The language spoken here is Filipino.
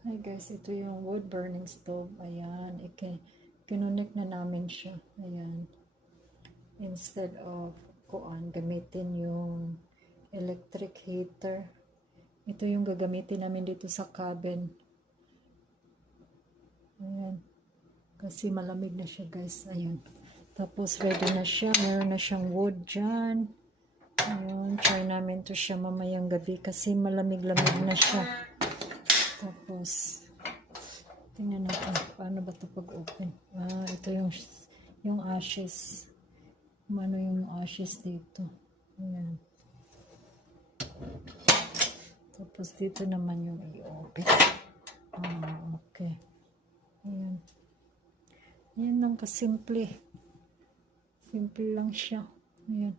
Hi guys, ito yung wood burning stove. Ayan, kinunik na namin siya. Ayan. Instead of gamitin yung electric heater. Ito yung gagamitin namin dito sa cabin. Ayan. Kasi malamig na siya guys. Ayan. Tapos ready na siya. Meron na siyang wood dyan. Ayan. Try namin to siya mamayang gabi kasi malamig-lamig na siya. Tapos tingnan natin paano ba ito pag-open. Ito yung ashes. Ano yung ashes dito. Ayan. Tapos dito naman yung i-open. Okay. Ayan. Ayan lang kasimple. Simple lang siya. Ayan.